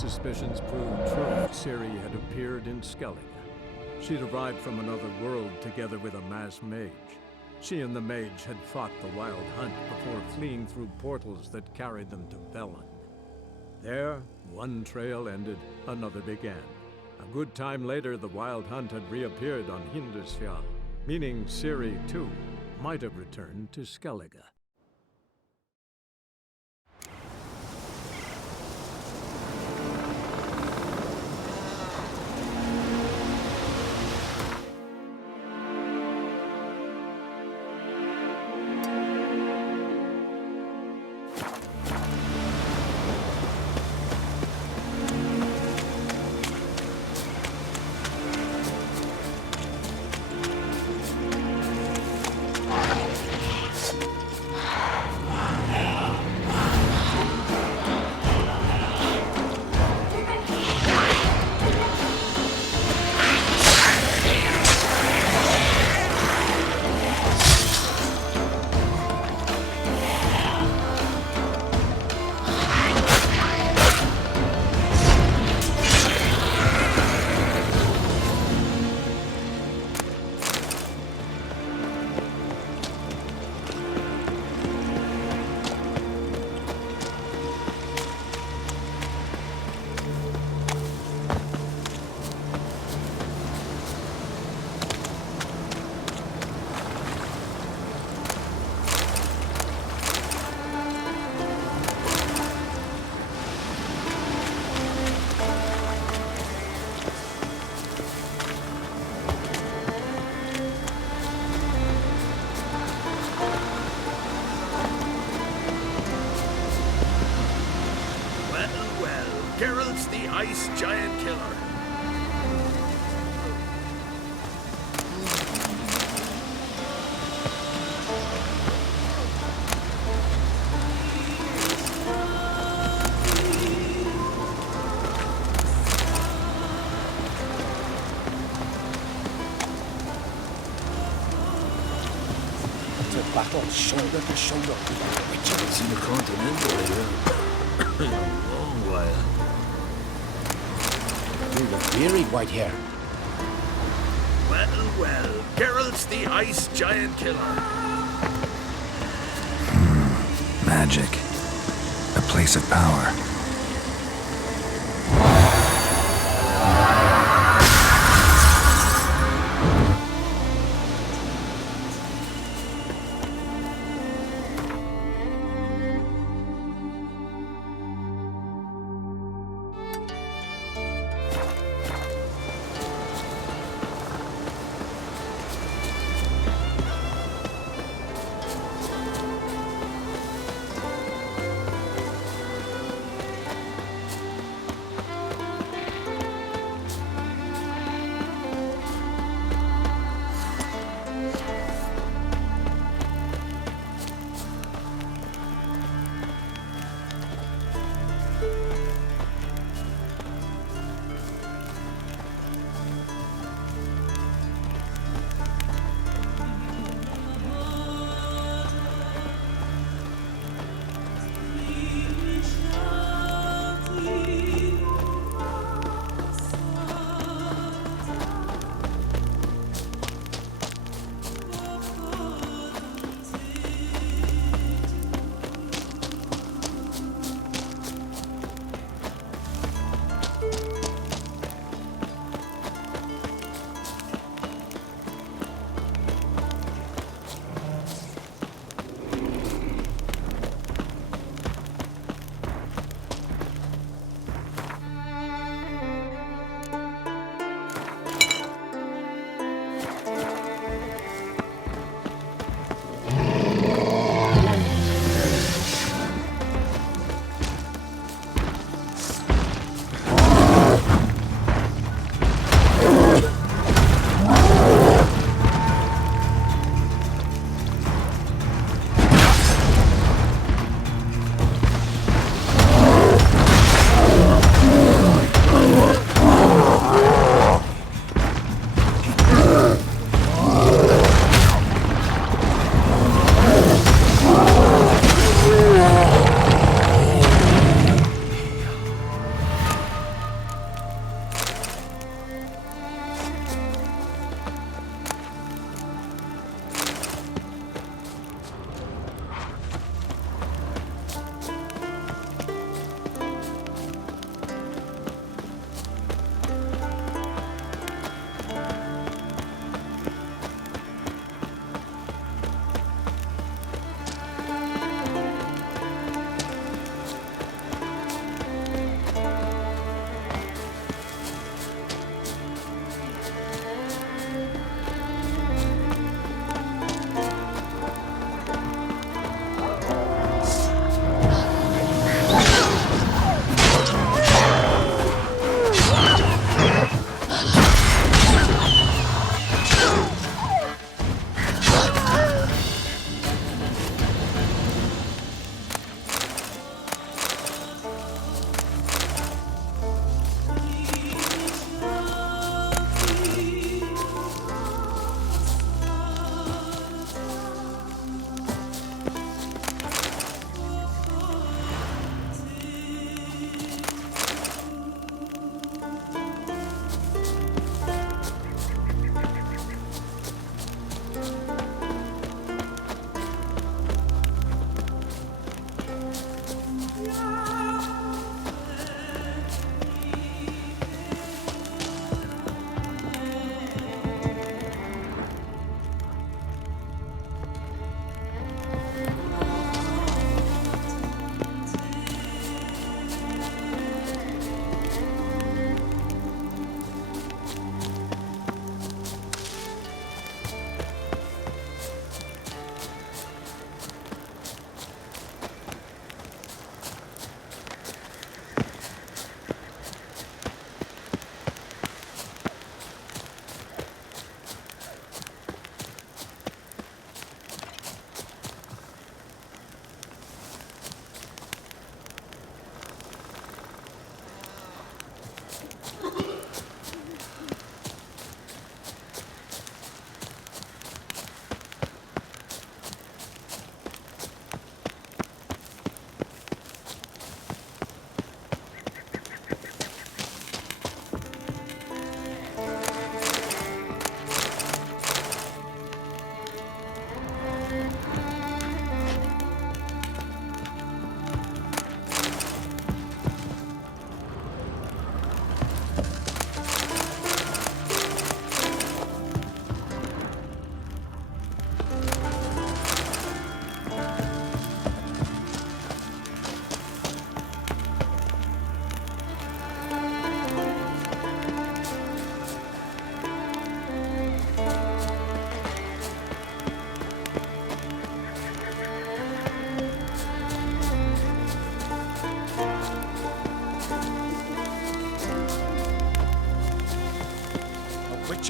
suspicions proved true, Ciri had appeared in Skellige. She'd arrived from another world together with a masked mage. She and the mage had fought the Wild Hunt before fleeing through portals that carried them to Velen. There, one trail ended, another began. A good time later, the Wild Hunt had reappeared on Hindarsfjall, meaning Ciri, too, might have returned to Skellige. Geralt's the ice giant killer. It's a battle shoulder to shoulder. We haven't seen a continental here in a long while. You look weary, Whitehair. Well, Geralt's the ice giant killer. Magic. A place of power.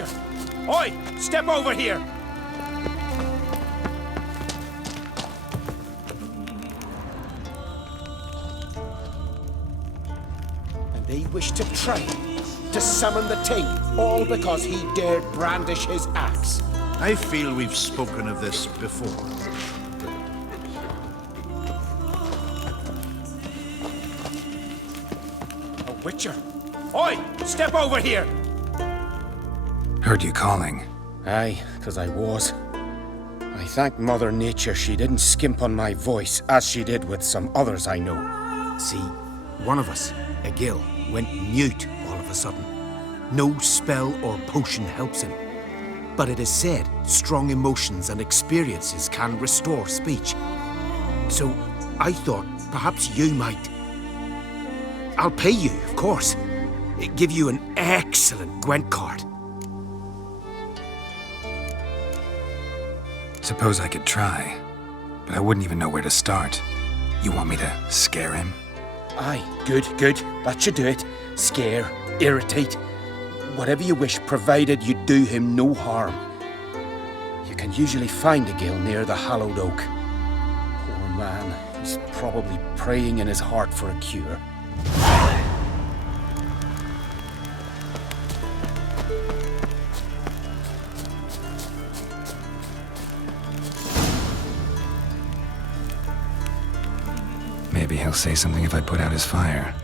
Witcher! Oi! Step over here! And they wish to try to summon the Ting, all because he dared brandish his axe. I feel we've spoken of this before. A Witcher! Oi! Step over here! Heard you calling. Aye, 'cause I was. I thank Mother Nature she didn't skimp on my voice, as she did with some others I know. See, one of us, a gill, went mute all of a sudden. No spell or potion helps him. But it is said strong emotions and experiences can restore speech. So I thought perhaps you might. I'll pay you, of course. Give you an excellent Gwent card. Suppose I could try, but I wouldn't even know where to start. You want me to scare him? Aye, good, good. That should do it. Scare, irritate, whatever you wish, provided you do him no harm. You can usually find a gill near the hallowed oak. Poor man, he's probably praying in his heart for a cure. Maybe he'll say something if I put out his fire.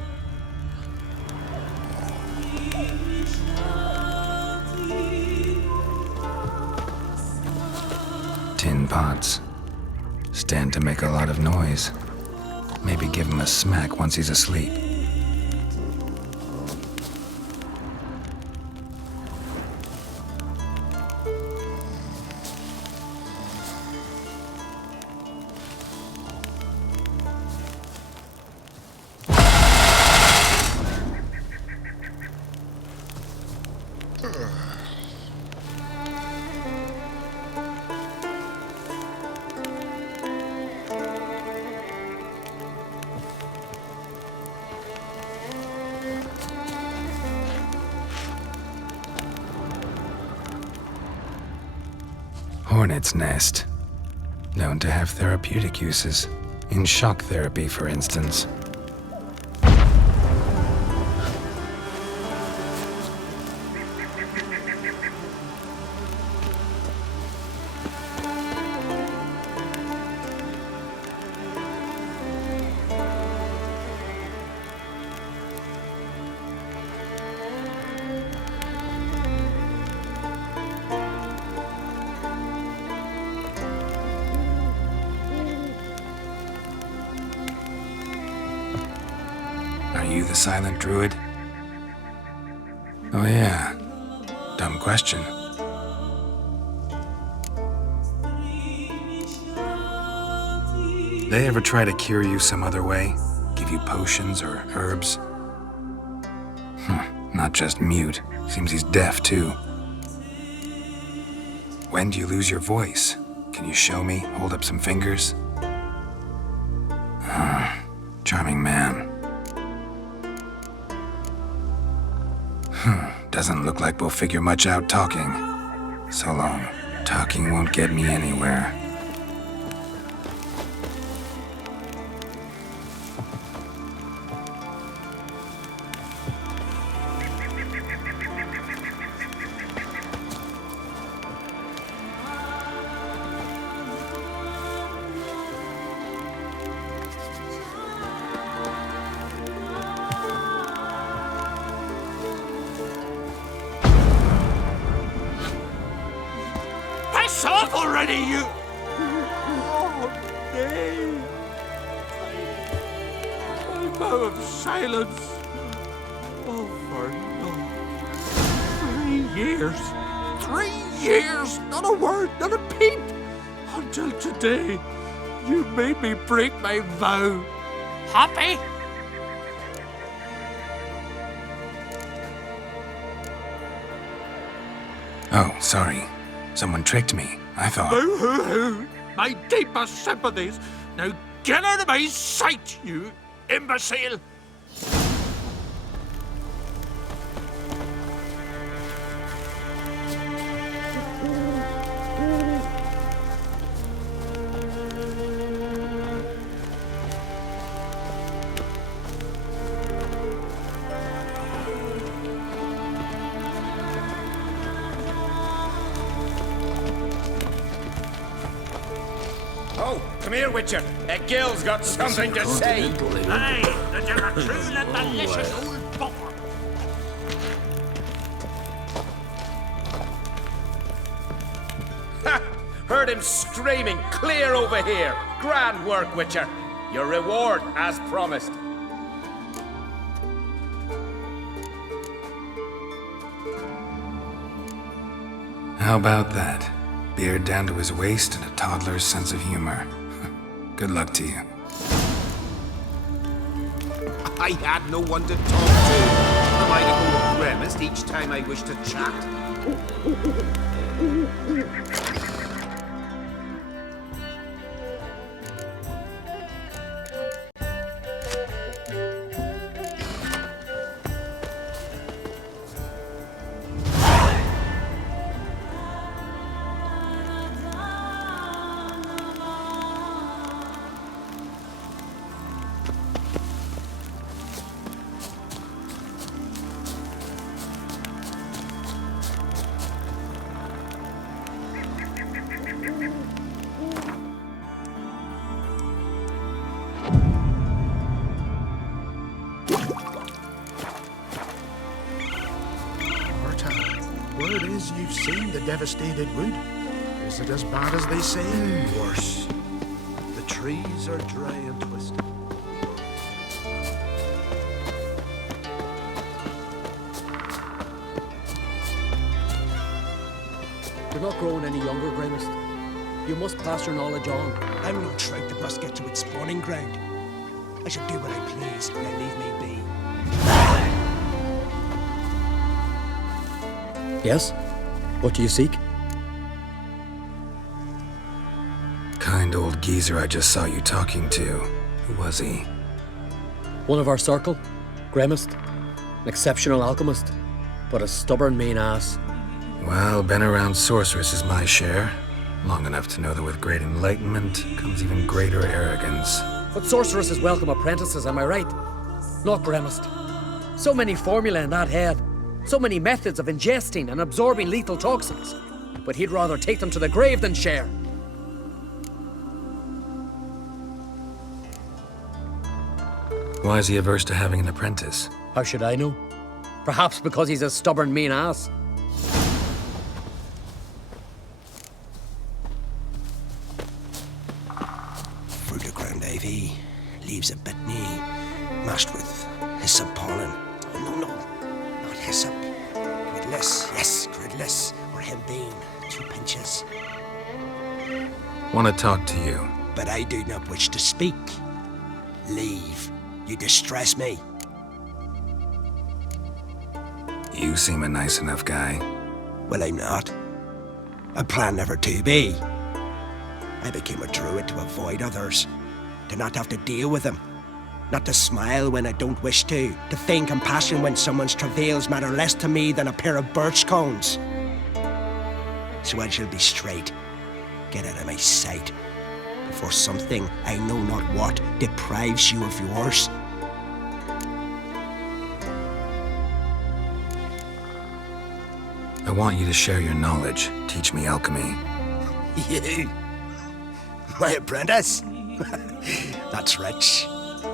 Tin pots. Stand to make a lot of noise. Maybe give him a smack once he's asleep. Hornet's nest. Known to have therapeutic uses. In shock therapy, for instance. Are you the silent druid? Oh yeah. Dumb question. They ever try to cure you some other way? Give you potions or herbs? Not just mute. Seems he's deaf too. When do you lose your voice? Can you show me? Hold up some fingers? Charming man. Doesn't look like we'll figure much out talking. So long. Talking won't get me anywhere. Piss off already, you! Oh, nay. My vow of silence. Oh, for no. 3 years. 3 years! Not a word, not a peep! Until today, you made me break my vow. Happy? Oh, sorry. Someone tricked me. I thought... Boo-hoo-hoo! My deepest sympathies. Now get out of my sight, you imbecile! Oh, come here, Witcher. Gil's got something to say. Aye, that you're a truly malicious old buffer. Ha! Heard him screaming clear over here. Grand work, Witcher. Your reward, as promised. How about that? Beard down to his waist and a toddler's sense of humor. Good luck to you. I had no one to talk to. Am I to go grimmest each time I wish to chat? Word is you've seen the devastated wood. Is it as bad as they say? Worse. The trees are dry and twisted. You're not growing any younger, Grimmest. You must pass your knowledge on. I'm no trout that must get to its spawning ground. I shall do what I please, now leave me be. Yes? What do you seek? Kind old geezer I just saw you talking to. Who was he? One of our circle, Grimmest. An exceptional alchemist, but a stubborn mean ass. Well, been around sorceresses my share. Long enough to know that with great enlightenment comes even greater arrogance. But sorceresses welcome apprentices, am I right? Not Grimmest. So many formulae in that head. So many methods of ingesting and absorbing lethal toxins. But he'd rather take them to the grave than share. Why is he averse to having an apprentice? How should I know? Perhaps because he's a stubborn mean ass. Fruit of ground ivy, leaves of bitney, mashed with hyssop pollen. Oh, no, not hyssop. Gridless, yes, gridless, or hembean, 2 pinches. Want to talk to you. But I do not wish to speak. Leave. You distress me. You seem a nice enough guy. Well, I'm not. I plan never to be. I became a druid to avoid others, to not have to deal with them, not to smile when I don't wish to feign compassion when someone's travails matter less to me than a pair of birch cones. So I shall be straight. Get out of my sight, before something, I know not what, deprives you of yours. I want you to share your knowledge. Teach me alchemy. You? My apprentice? That's rich.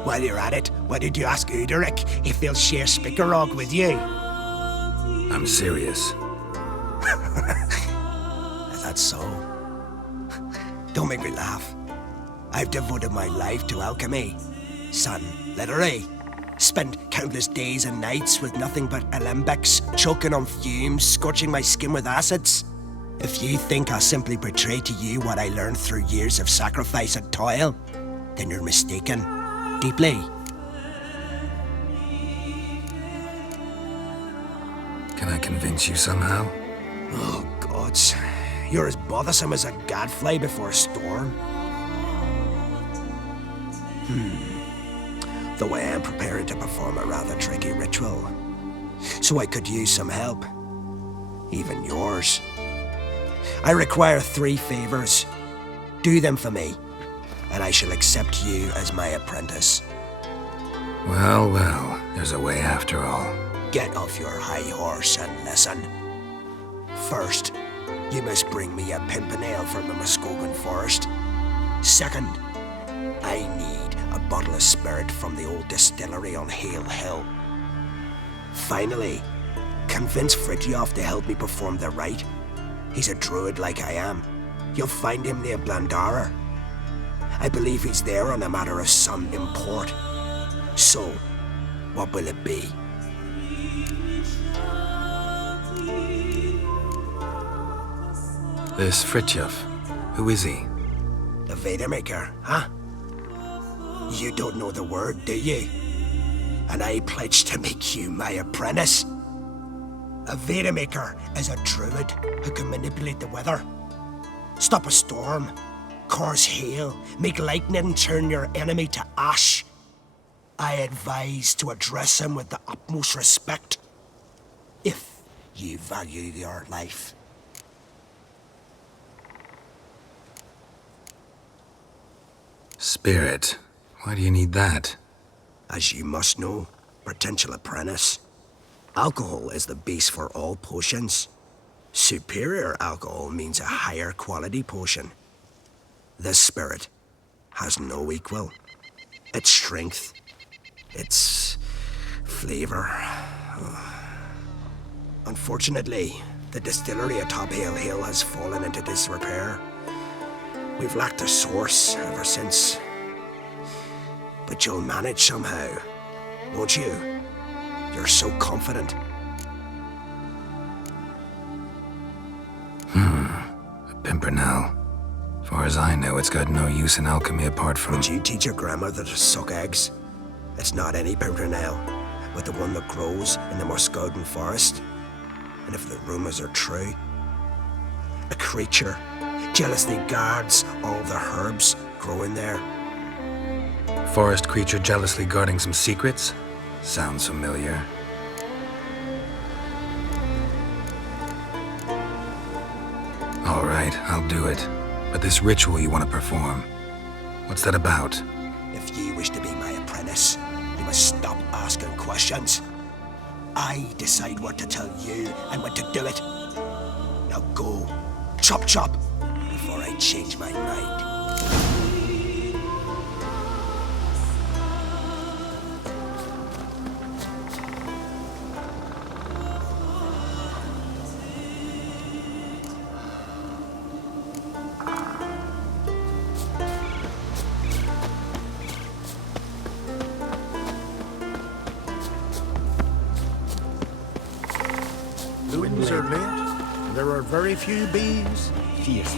While you're at it, why did you ask Uderic if he'll share Spickerog with you? I'm serious. That's so. Don't make me laugh. I've devoted my life to alchemy. Son, literally. Spent countless days and nights with nothing but alembics, choking on fumes, scorching my skin with acids. If you think I'll simply portray to you what I learned through years of sacrifice and toil, then you're mistaken. Deeply. Can I convince you somehow? Oh, gods. You're as bothersome as a gadfly before a storm. Though I am preparing to perform a rather tricky ritual. So I could use some help. Even yours. I require 3 favors. Do them for me, and I shall accept you as my apprentice. Well, there's a way after all. Get off your high horse and listen. First, you must bring me a pimpernel from the Muskogan forest. Second, I need a bottle of spirit from the old distillery on Hale Hill. Finally, convince Fritjof to help me perform the rite. He's a druid like I am. You'll find him near Blandara. I believe he's there on a matter of some import. So, what will it be? This Fritjof, who is he? The Vadermaker, huh? You don't know the word, do you? And I pledge to make you my apprentice. A Vadermaker is a druid who can manipulate the weather, stop a storm, cause hail, make lightning and turn your enemy to ash. I advise to address him with the utmost respect, if you value your life. Spirit. Why do you need that? As you must know, potential apprentice, alcohol is the base for all potions. Superior alcohol means a higher quality potion. This spirit has no equal. Its strength, its flavor. Unfortunately, the distillery atop Hale Hill has fallen into disrepair. We've lacked a source ever since. But you'll manage somehow, won't you? You're so confident. A pimpernel. Far as I know, it's got no use in alchemy apart from... Would you teach your grandmother to suck eggs? It's not any pimpernel, but the one that grows in the Muscodon forest. And if the rumors are true, a creature jealously guards all the herbs growing there. Forest creature jealously guarding some secrets? Sounds familiar. All right, I'll do it. But this ritual you want to perform, what's that about? If you wish to be my apprentice, you must stop asking questions. I decide what to tell you and when to do it. Now go, chop chop, before I change my mind. Winds are late, and there are very few bees. Fierce.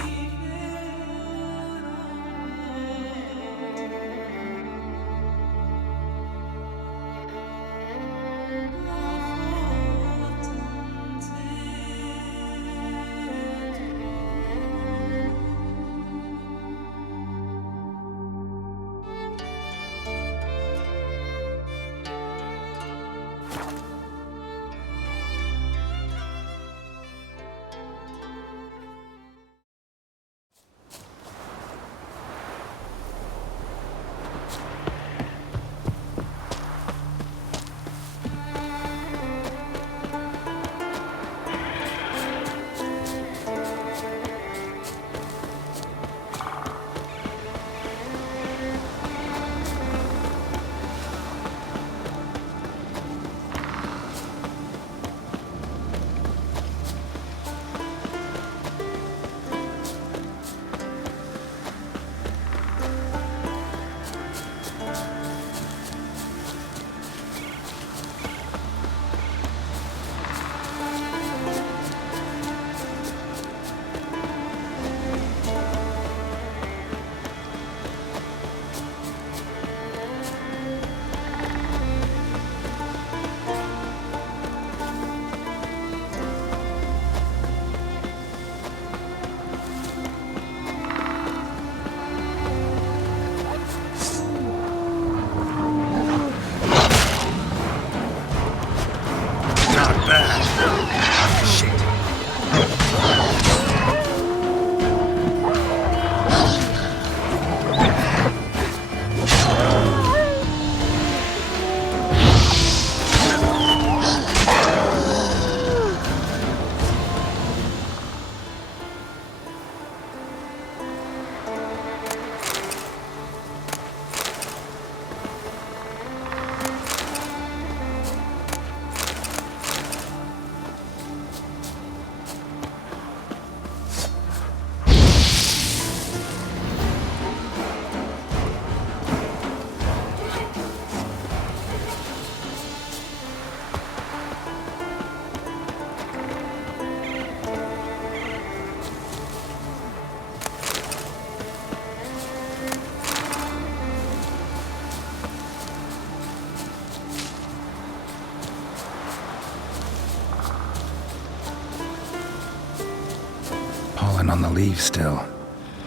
Nothing on the leaves still.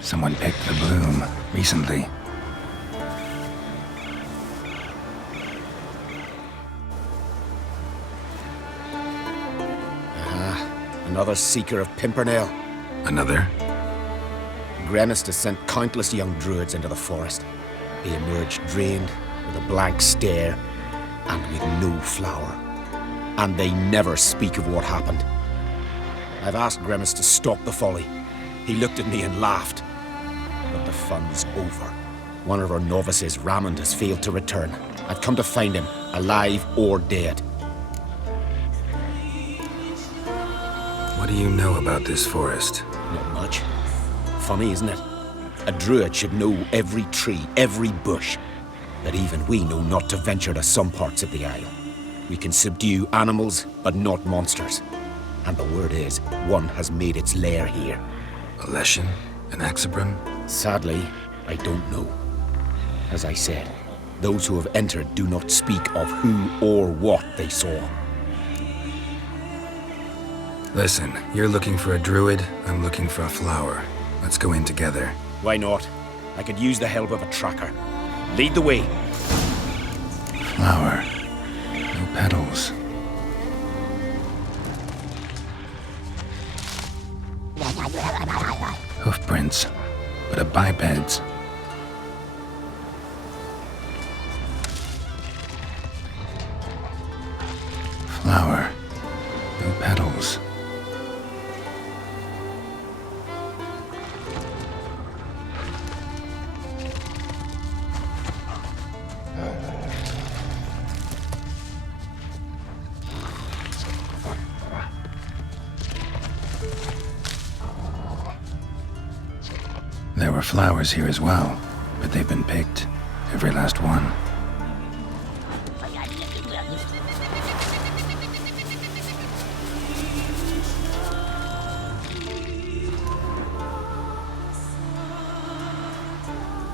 Someone picked the bloom recently. Another seeker of Pimpernel. Another? Gremist has sent countless young druids into the forest. They emerge drained, with a blank stare, and with no flower. And they never speak of what happened. I've asked Gremist to stop the folly. He looked at me and laughed. But the fun's over. One of our novices, Ramond, has failed to return. I've come to find him, alive or dead. What do you know about this forest? Not much. Funny, isn't it? A druid should know every tree, every bush. That even we know not to venture to some parts of the Isle. We can subdue animals, but not monsters. And the word is, one has made its lair here. A Leshen? An Axabron? Sadly, I don't know. As I said, those who have entered do not speak of who or what they saw. Listen, you're looking for a druid, I'm looking for a flower. Let's go in together. Why not? I could use the help of a tracker. Lead the way. Flower. No petals. Hoofprints, but a biped's. Flower. No petals. There were flowers here as well, but they've been picked. Every last one.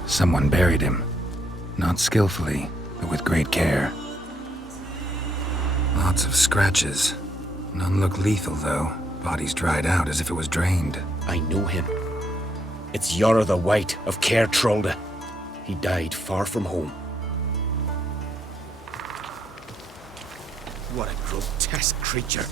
Someone buried him. Not skillfully, but with great care. Lots of scratches. None look lethal, though. Body's dried out as if it was drained. I know him. It's Yara the White of Caer Trolda. He died far from home. What a grotesque creature.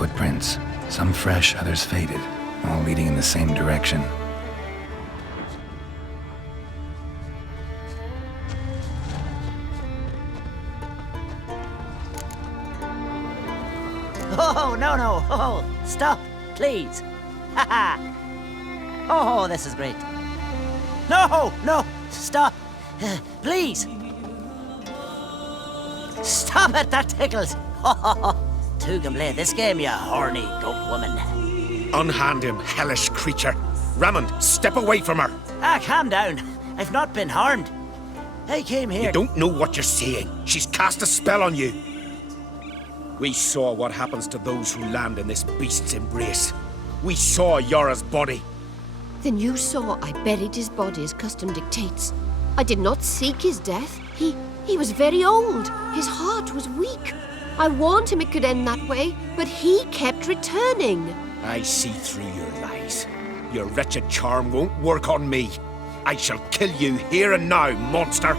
Footprints. Some fresh, others faded, all leading in the same direction. Oh, no. Oh, stop, please. Ha ha. Oh, this is great. No, stop. Please. Stop it, that tickles. Two can play this game, you horny goat woman. Unhand him, hellish creature. Ramond, step away from her. Calm down. I've not been harmed. I came here... You don't know what you're saying. She's cast a spell on you. We saw what happens to those who land in this beast's embrace. We saw Yara's body. Then you saw I buried his body as custom dictates. I did not seek his death. He was very old. His heart was weak. I warned him it could end that way, but he kept returning. I see through your lies. Your wretched charm won't work on me. I shall kill you here and now, monster!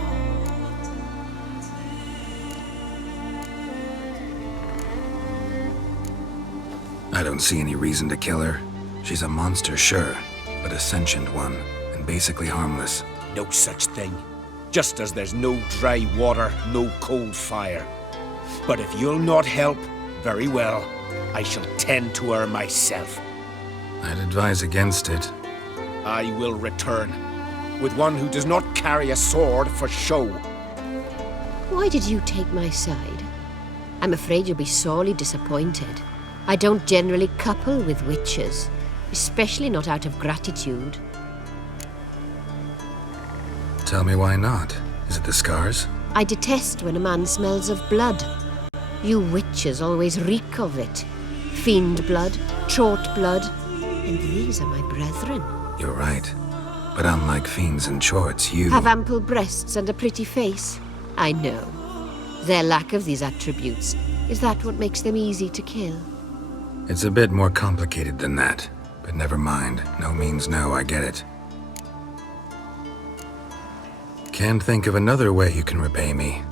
I don't see any reason to kill her. She's a monster, sure, but a sentient one, and basically harmless. No such thing. Just as there's no dry water, no cold fire. But if you'll not help, Very well. I shall tend to her myself. I'd advise against it. I will return, with one who does not carry a sword for show. Why did you take my side? I'm afraid you'll be sorely disappointed. I don't generally couple with witches, especially not out of gratitude. Tell me why not. Is it the scars? I detest when a man smells of blood. You witches always reek of it. Fiend blood, trot blood, and these are my brethren. You're right. But unlike fiends and chorts, you... Have ample breasts and a pretty face. I know. Their lack of these attributes, is that what makes them easy to kill? It's a bit more complicated than that. But never mind. No means no, I get it. Can't think of another way you can repay me.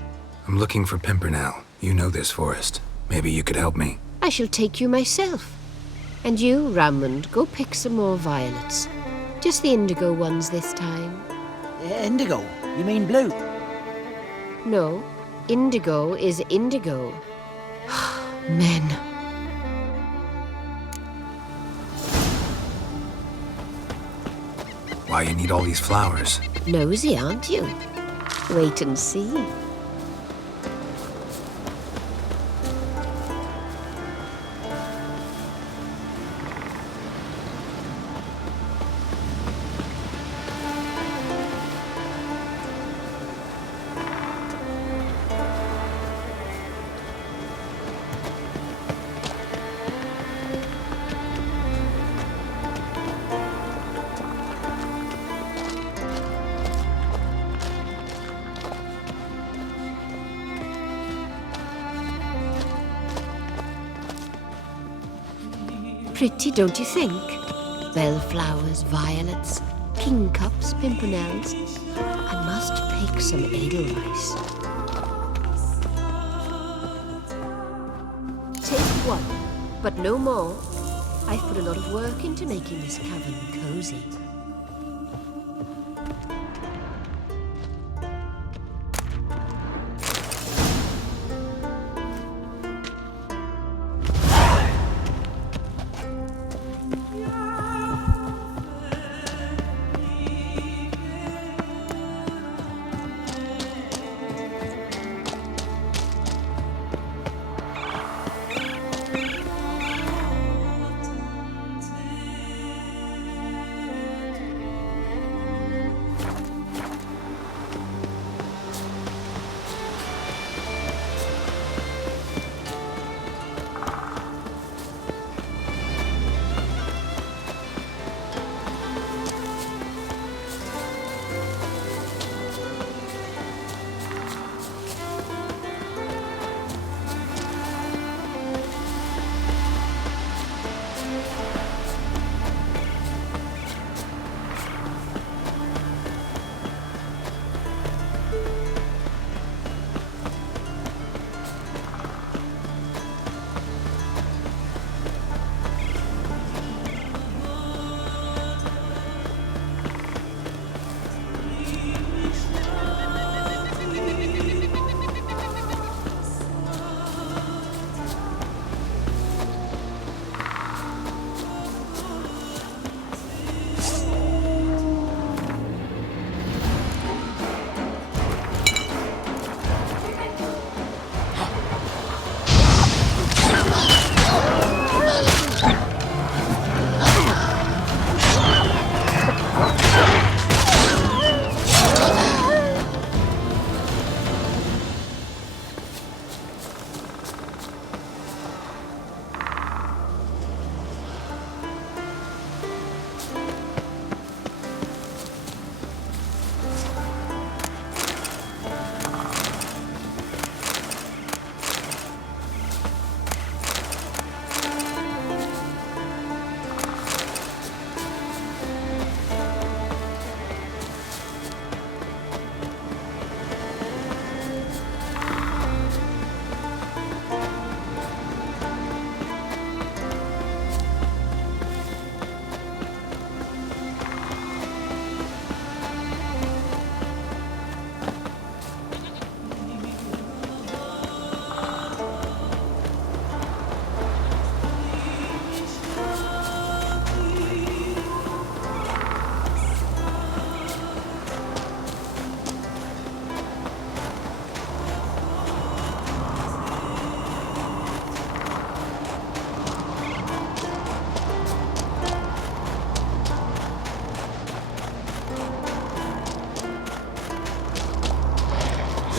I'm looking for Pimpernel. You know this forest. Maybe you could help me. I shall take you myself. And you, Ramond, go pick some more violets. Just the indigo ones this time. Indigo? You mean blue? No, indigo is indigo. Men. Why you need all these flowers? Nosy, aren't you? Wait and see. Pretty, don't you think? Bellflowers, violets, kingcups, pimpernels. I must pick some edelweiss. Take one, but no more. I've put a lot of work into making this cavern cozy.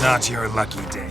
Not your lucky day.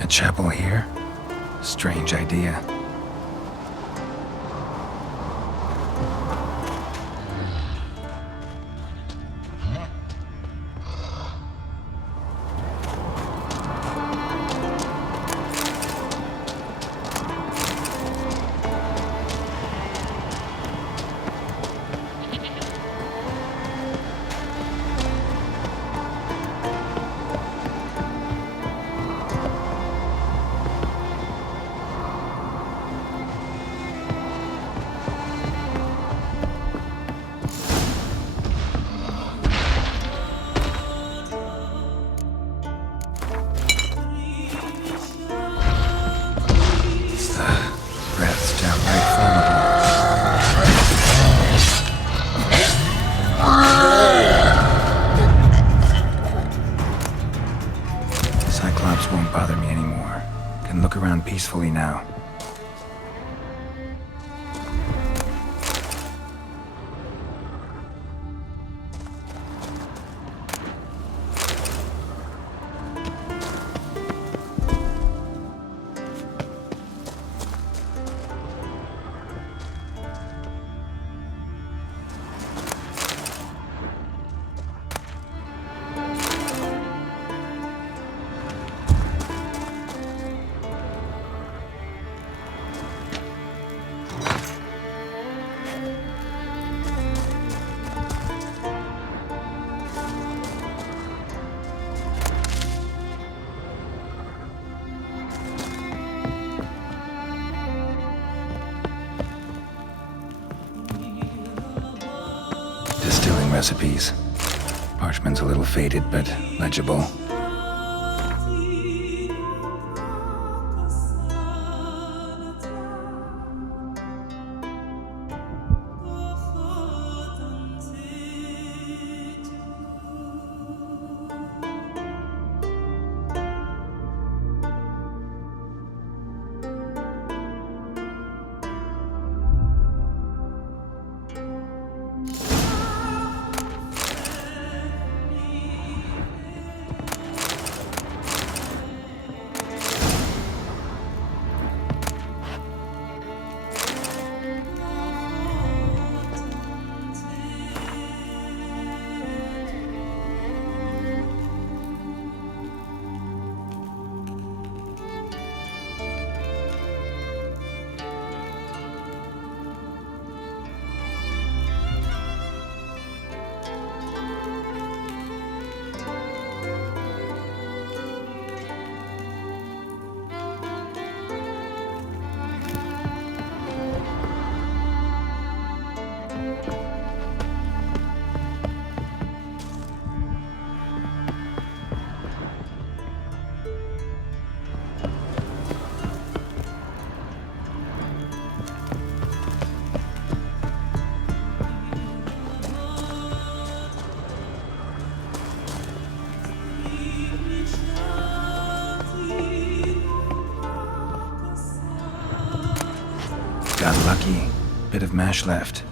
A chapel here? Strange idea. Cyclops won't bother me anymore. Can look around peacefully now. Distilling recipes. Parchment's a little faded, but legible. Got lucky. Bit of mash left.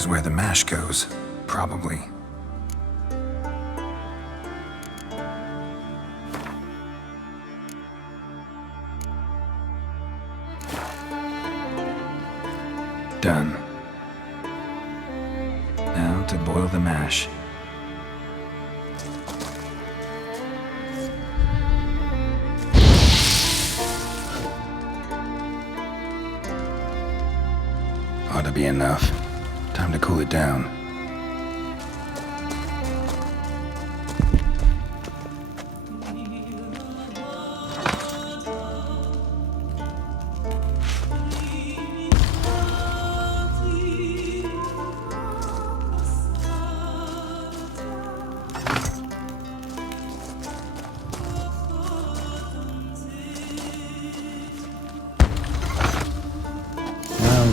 Here's where the mash goes. Probably. Done. Now to boil the mash. Ought to be enough. Time to cool it down.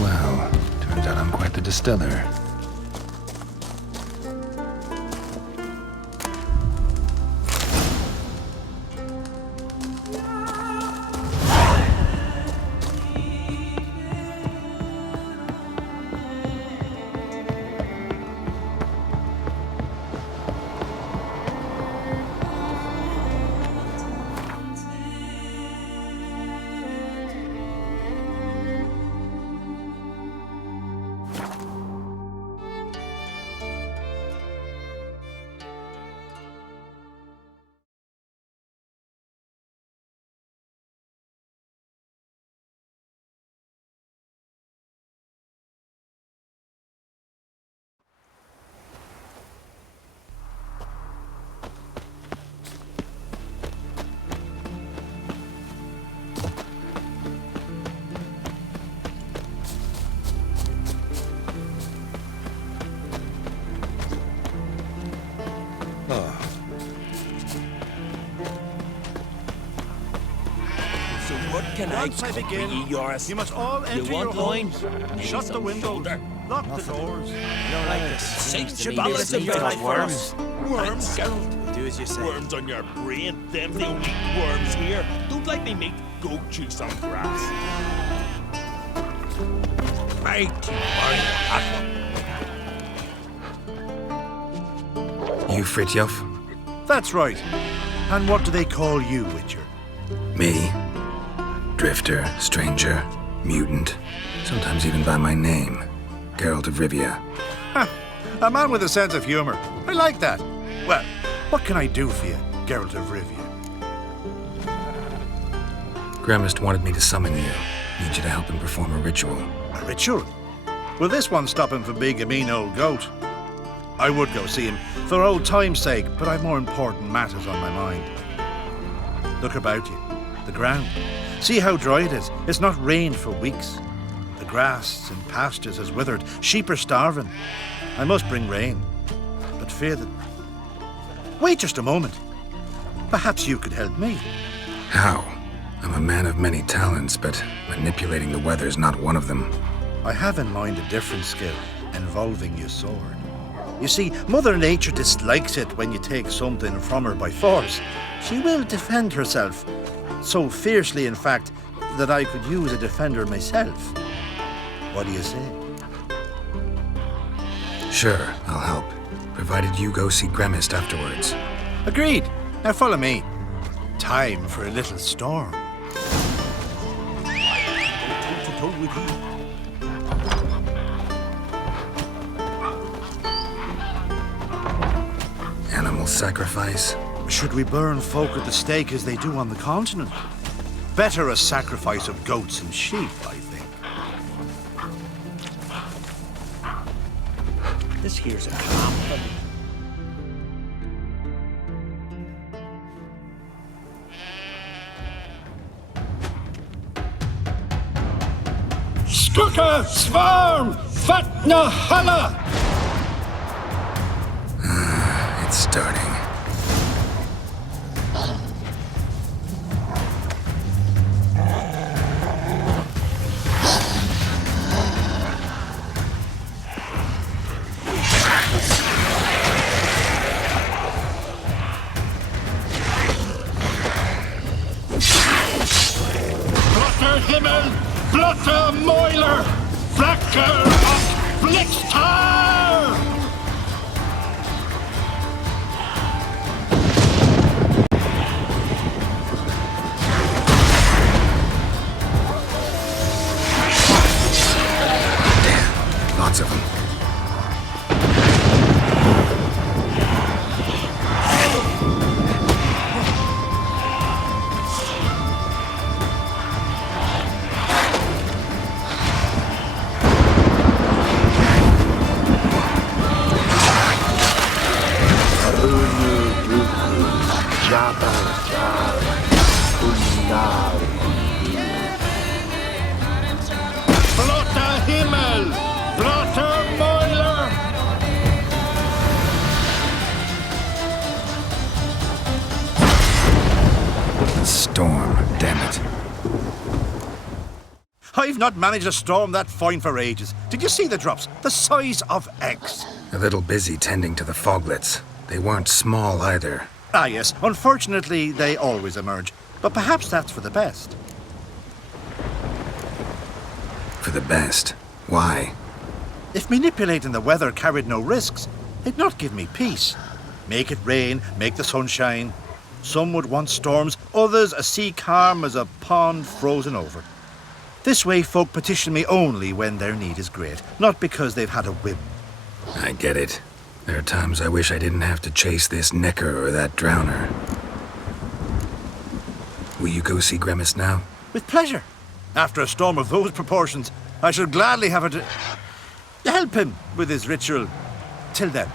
Well, turns out I'm quite the distiller. Can Once I begin, you must all enter your homes. Shut the windows. Lock the doors. You don't like this. Saints, To me, you this balance is of worms. Worms? Do as you say. Worms on your brain. Them the only worms here. Don't like me make goat juice on grass. Mate, You Fritjof? That's right. And what do they call you, Witcher? Me? Drifter, stranger, mutant, sometimes even by my name, Geralt of Rivia. A man with a sense of humor. I like that. Well, what can I do for you, Geralt of Rivia? Gremist wanted me to summon you. Need you to help him perform a ritual. A ritual? Will this one stop him from being a mean old goat? I would go see him for old time's sake, but I've more important matters on my mind. Look about you. The ground. See how dry it is. It's not rained for weeks. The grass in pastures has withered. Sheep are starving. I must bring rain, but fear that... Wait just a moment. Perhaps you could help me. How? I'm a man of many talents, but manipulating the weather's not one of them. I have in mind a different skill, involving your sword. You see, Mother Nature dislikes it when you take something from her by force. She will defend herself. So fiercely, in fact, that I could use a defender myself. What do you say? Sure, I'll help, provided you go see Gremist afterwards. Agreed. Now follow me. Time for a little storm. Animal sacrifice? Should we burn folk at the stake as they do on the continent? Better a sacrifice of goats and sheep, I think. This here's a compliment. Skuka Svarm Fatna Hala! It's starting. Blotter Himmel, Blotter Moiler, Flacker up! Blitztar! Lots of them. Blotter Himmel! Blotter Mäuler! Storm, damn it. I've not managed a storm that fine for ages. Did you see the drops? The size of eggs. A little busy tending to the foglets. They weren't small either. Ah, yes. Unfortunately, they always emerge. But perhaps that's for the best. For the best. Why? If manipulating the weather carried no risks, it'd not give me peace. Make it rain, make the sun shine. Some would want storms, others a sea calm as a pond frozen over. This way folk petition me only when their need is great, not because they've had a whim. I get it. There are times I wish I didn't have to chase this nicker or that drowner. Will you go see Grimace now? With pleasure. After a storm of those proportions, I should gladly have her to help him with his ritual. Till then.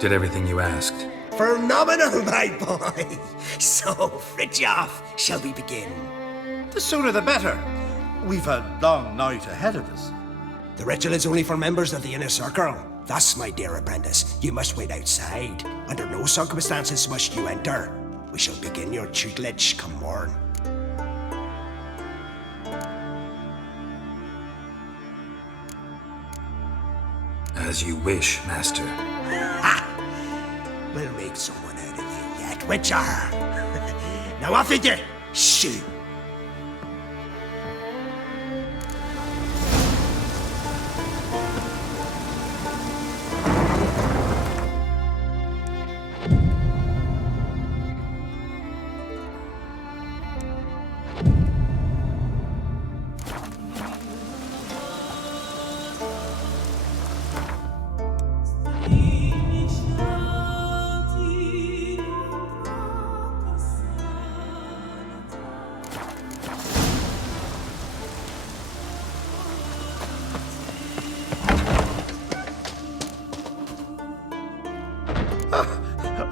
Did everything you asked. Phenomenal, my boy. So, Fritjof, shall we begin? The sooner the better. We've a long night ahead of us. The ritual is only for members of the inner circle. Thus, my dear apprentice, you must wait outside. Under no circumstances must you enter. We shall begin your tutelage come morn. As you wish, master. Ha! We'll make someone out of you yet, Witcher. Now off with you! Shoot!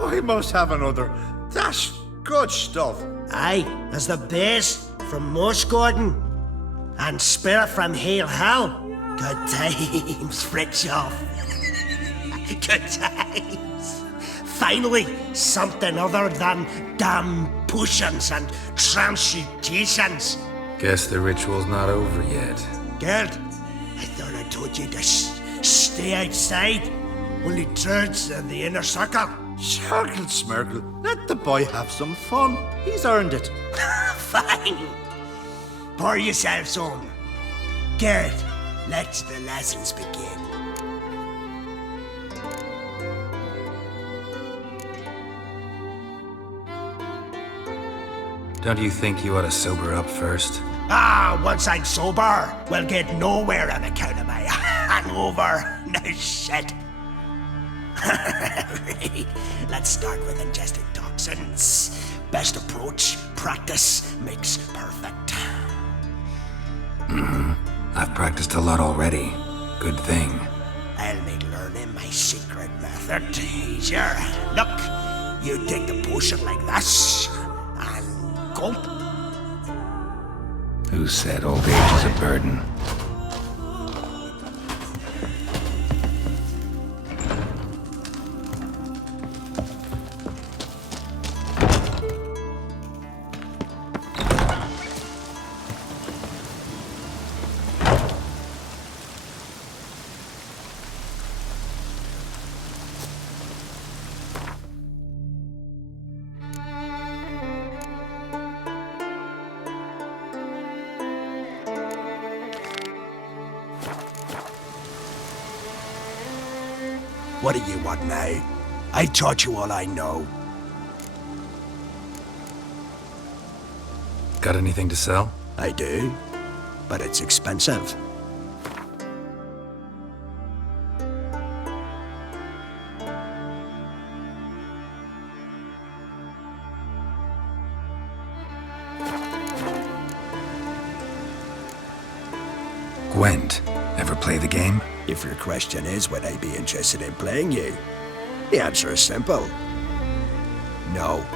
I must have another. That's good stuff. Aye, as the base from Moss Gordon and Spirit from Hale Hell. Good times, Fritjof. Good times. Finally, something other than damn potions and transmutations. Guess the ritual's not over yet. Gerd, I thought I told you to stay outside. Only turds in the inner circle. Sharkle Smirkle, let the boy have some fun. He's earned it. Fine. Pour yourselves on. Gerd, let the lessons begin. Don't you think you ought to sober up first? Once I'm sober, we'll get nowhere on account of my hangover. No shit. Let's start with ingesting toxins. Best approach, practice makes perfect. I've practiced a lot already. Good thing. I'll make learning my secret method easier. Look, you take the potion like this, and gulp. Who said old age is a burden? What do you want now? I taught you all I know. Got anything to sell? I do, but it's expensive. Gwent. Ever play the game? If your question is, would I be interested in playing you? The answer is simple. No.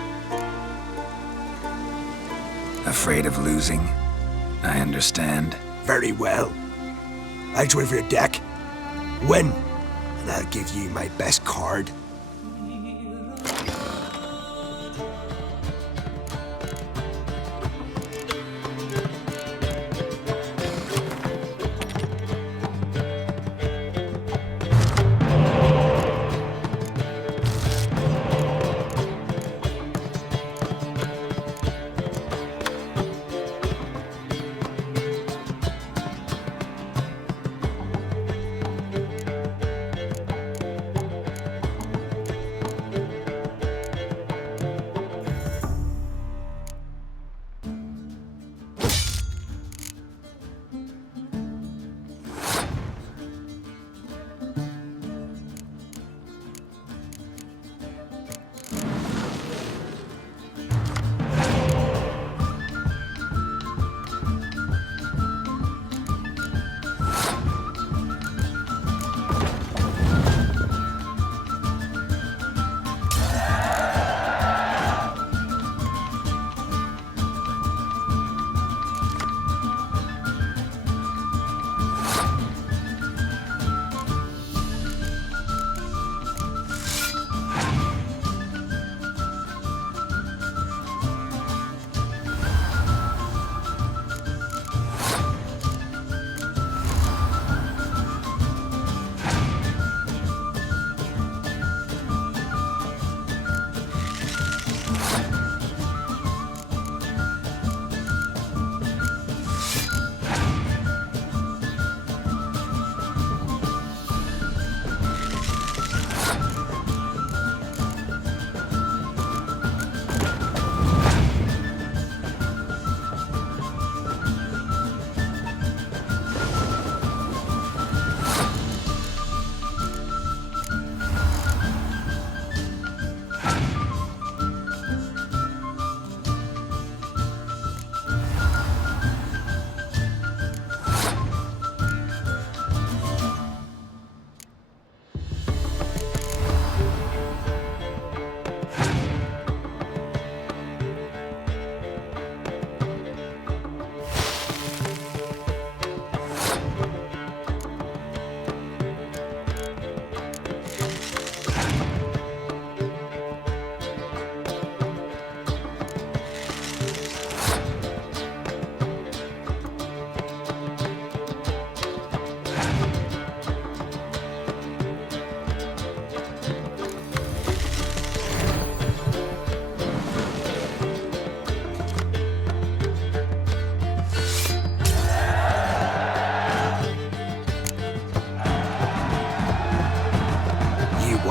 Afraid of losing? I understand. Very well. Out with your deck. Win, and I'll give you my best card.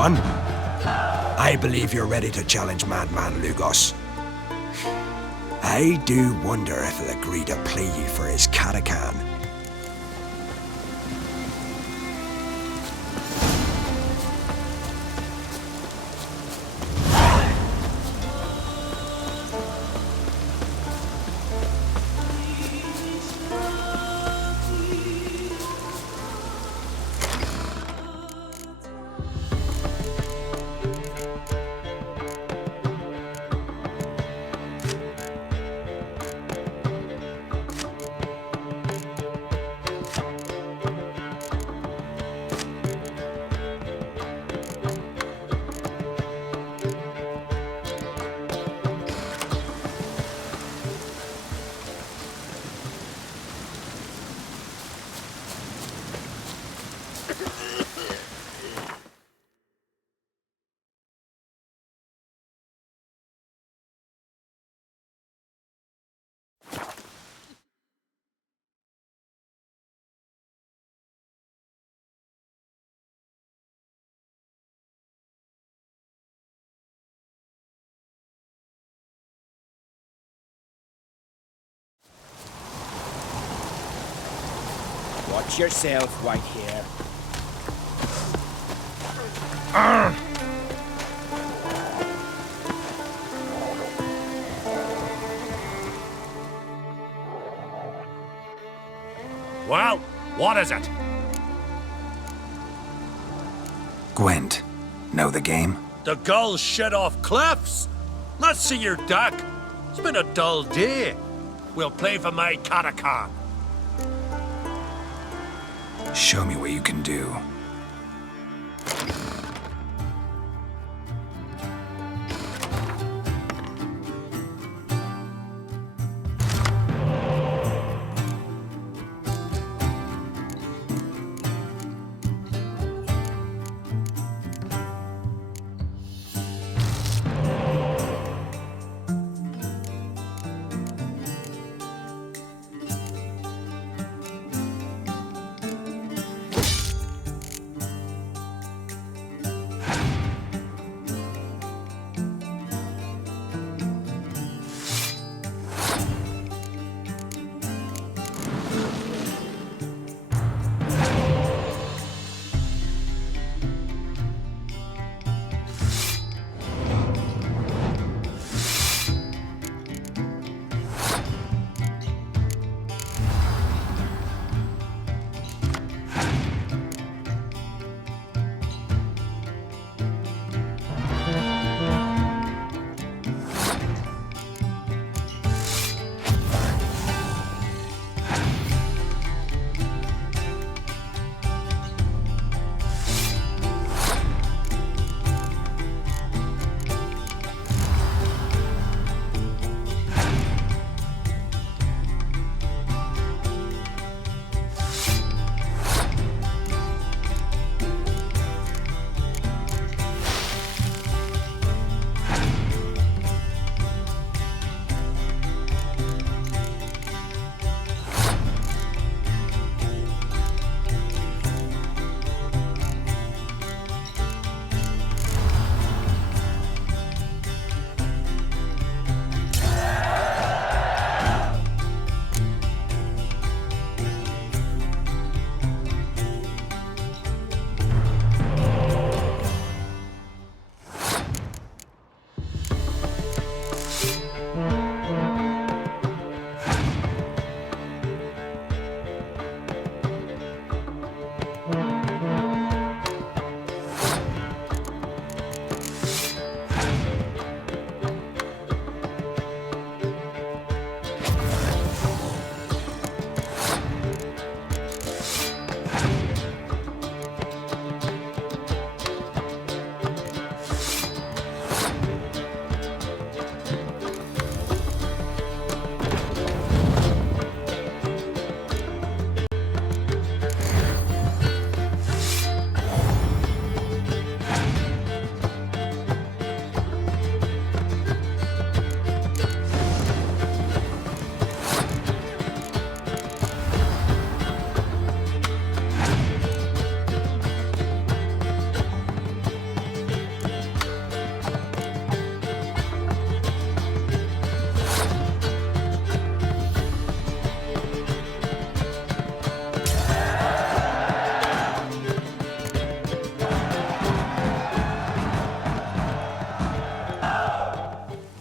one. I believe you're ready to challenge Madman Lugos. I do wonder if he'll agree to play you for his Catacan. Watch yourself, white hair. Well, what is it? Gwent. Know the game? The gulls shit off cliffs. Let's see your duck. It's been a dull day. We'll play for my Catacan. Show me what you can do.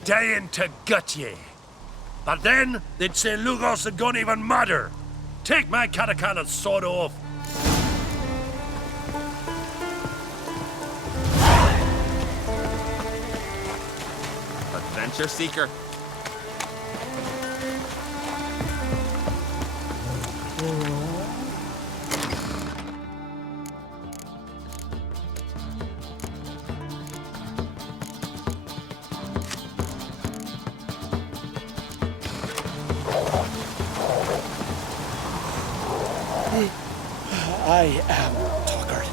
dying to gut ye. But then, they'd say Lugos and gun even madder. Take my catacan and sod off. Adventure seeker. I am tuckered.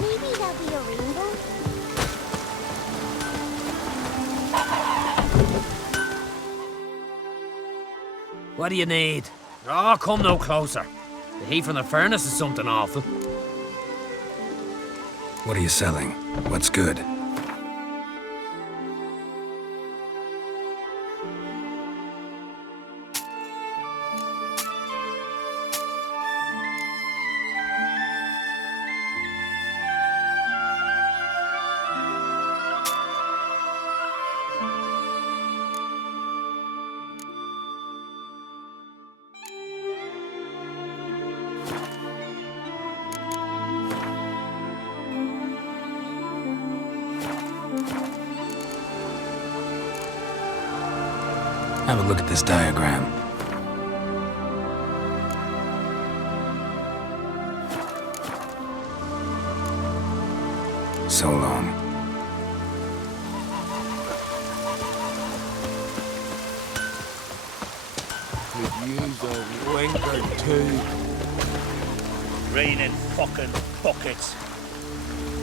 Maybe there'll be a rainbow. What do you need? Oh, come no closer. The heat from the furnace is something awful. What are you selling? What's good? Have a look at this diagram. So long. Could use a wink or two. Raining fucking buckets.